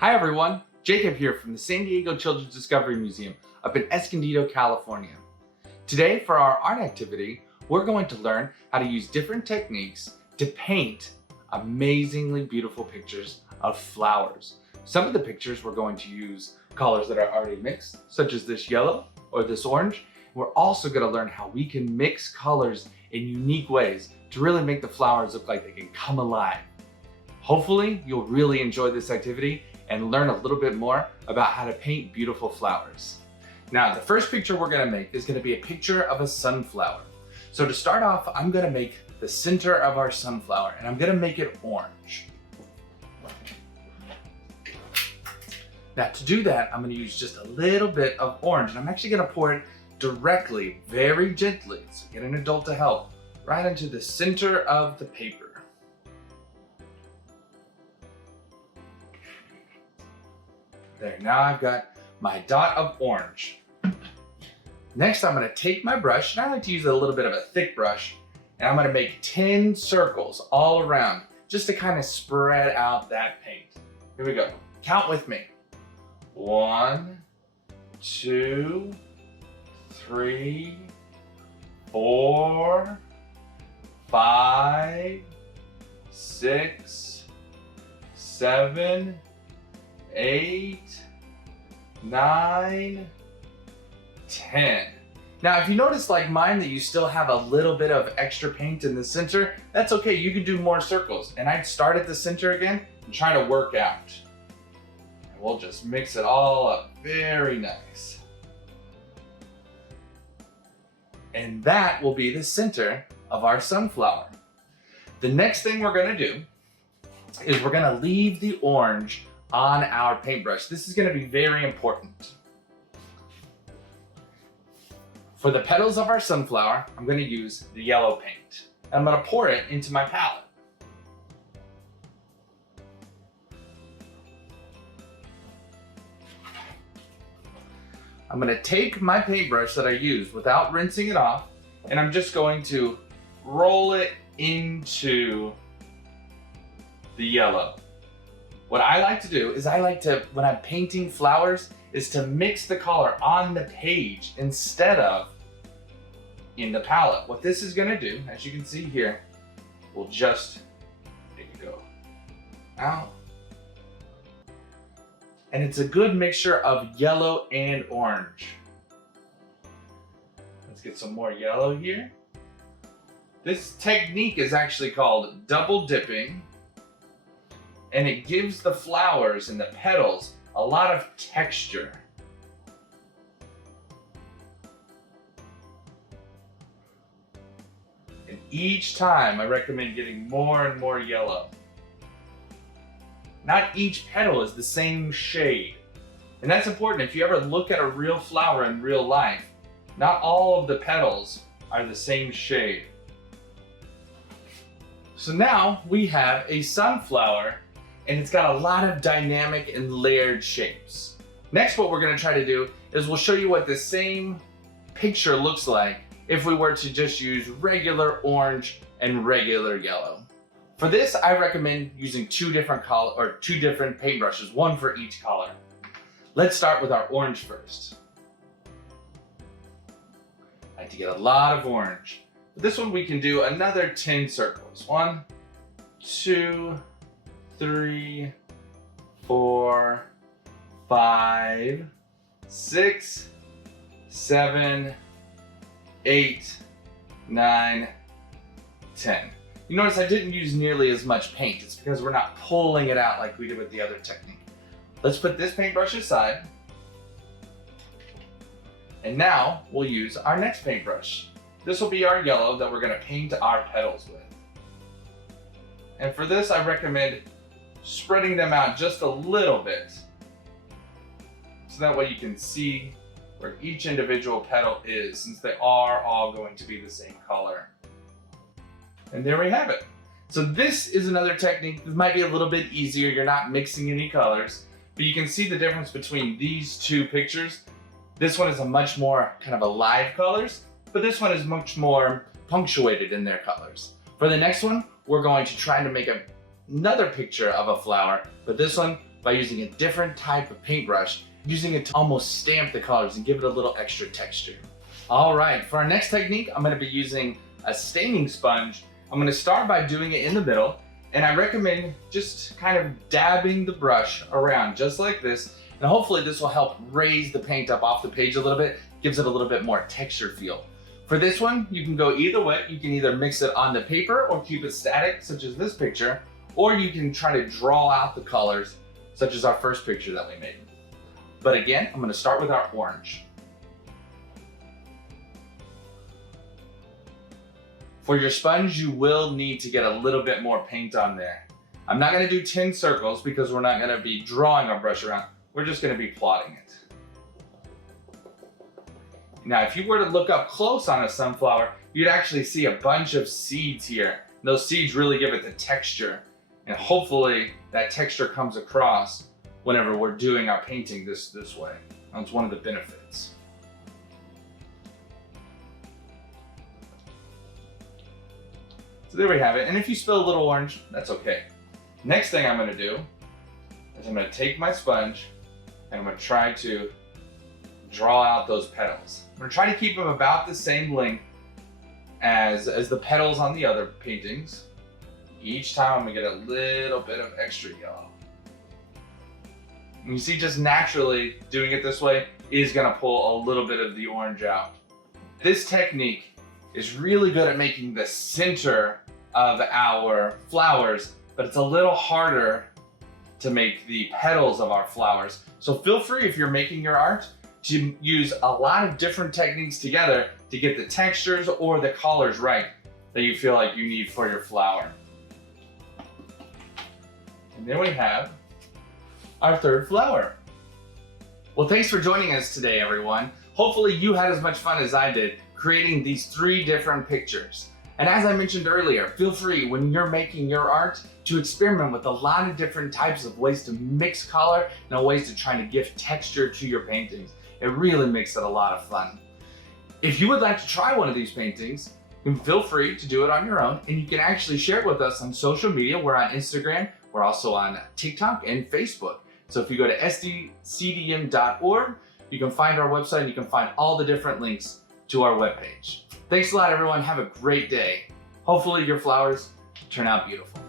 Hi everyone, Jacob here from the San Diego Children's Discovery Museum up in Escondido, California. Today for our art activity, we're going to learn how to use different techniques to paint amazingly beautiful pictures of flowers. Some of the pictures we're going to use colors that are already mixed, such as this yellow or this orange. We're also going to learn how we can mix colors in unique ways to really make the flowers look like they can come alive. Hopefully, you'll really enjoy this activity and learn a little bit more about how to paint beautiful flowers. Now, the first picture we're gonna make is gonna be a picture of a sunflower. So to start off, I'm gonna make the center of our sunflower and I'm gonna make it orange. Now to do that, I'm gonna use just a little bit of orange and I'm actually gonna pour it directly, very gently, so get an adult to help, right into the center of the paper. There, now I've got my dot of orange. Next, I'm gonna take my brush, and I like to use a little bit of a thick brush, and I'm gonna make 10 circles all around, just to kind of spread out that paint. Here we go. Count with me. 1, 2, 3, 4, 5, 6, 7, 8, 9, 10. Now, if you notice like mine that you still have a little bit of extra paint in the center, that's okay, you can do more circles. And I'd start at the center again and try to work out. And we'll just mix it all up, very nice. And that will be the center of our sunflower. The next thing we're gonna do is we're gonna leave the orange on our paintbrush. This is going to be very important. For the petals of our sunflower, I'm going to use the yellow paint. I'm going to pour it into my palette. I'm going to take my paintbrush that I used without rinsing it off, and I'm just going to roll it into the yellow. What I like to do is when I'm painting flowers, is to mix the color on the page instead of in the palette. What this is gonna do, as you can see here, will just, there you go, out. And it's a good mixture of yellow and orange. Let's get some more yellow here. This technique is actually called double dipping. And it gives the flowers and the petals a lot of texture. And each time I recommend getting more and more yellow. Not each petal is the same shade. And that's important. If you ever look at a real flower in real life, not all of the petals are the same shade. So now we have a sunflower and it's got a lot of dynamic and layered shapes. Next, what we're gonna try to do is we'll show you what the same picture looks like if we were to just use regular orange and regular yellow. For this, I recommend using two different paintbrushes, one for each color. Let's start with our orange first. I like to get a lot of orange. For this one, we can do another 10 circles. 1, 2, 3, 4, 5, 6, 7, 8, 9, 10. You notice I didn't use nearly as much paint. It's because we're not pulling it out like we did with the other technique. Let's put this paintbrush aside. And now we'll use our next paintbrush. This will be our yellow that we're gonna paint our petals with. And for this, I recommend spreading them out just a little bit. So that way you can see where each individual petal is, since they are all going to be the same color. And there we have it. So this is another technique that might be a little bit easier. You're not mixing any colors, but you can see the difference between these two pictures. This one is a much more kind of alive colors, but this one is much more punctuated in their colors. For the next one, we're going to try to make another picture of a flower, but this one by using a different type of paintbrush, using it to almost stamp the colors and give it a little extra texture. All right, for our next technique, I'm gonna be using a staining sponge. I'm gonna start by doing it in the middle, and I recommend just kind of dabbing the brush around just like this, and hopefully this will help raise the paint up off the page a little bit, gives it a little bit more texture feel. For this one, you can go either way. You can either mix it on the paper or keep it static, such as this picture, or you can try to draw out the colors, such as our first picture that we made. But again, I'm gonna start with our orange. For your sponge, you will need to get a little bit more paint on there. I'm not gonna do 10 circles because we're not gonna be drawing our brush around. We're just gonna be plotting it. Now, if you were to look up close on a sunflower, you'd actually see a bunch of seeds here. Those seeds really give it the texture, and hopefully that texture comes across whenever we're doing our painting this way. That's one of the benefits. So there we have it. And if you spill a little orange, that's okay. Next thing I'm gonna do is I'm gonna take my sponge and I'm gonna try to draw out those petals. I'm gonna try to keep them about the same length as the petals on the other paintings. Each time I'm gonna get a little bit of extra yellow. And you see, just naturally doing it this way is gonna pull a little bit of the orange out. This technique is really good at making the center of our flowers, but it's a little harder to make the petals of our flowers. So feel free, if you're making your art, to use a lot of different techniques together to get the textures or the colors right that you feel like you need for your flower. And then we have our third flower. Well, thanks for joining us today, everyone. Hopefully you had as much fun as I did creating these 3 different pictures. And as I mentioned earlier, feel free when you're making your art to experiment with a lot of different types of ways to mix color and ways to try to give texture to your paintings. It really makes it a lot of fun. If you would like to try one of these paintings, then feel free to do it on your own, and you can actually share it with us on social media. We're on Instagram, we're also on TikTok and Facebook. So if you go to sdcdm.org, you can find our website and you can find all the different links to our webpage. Thanks a lot, everyone. Have a great day. Hopefully your flowers turn out beautiful.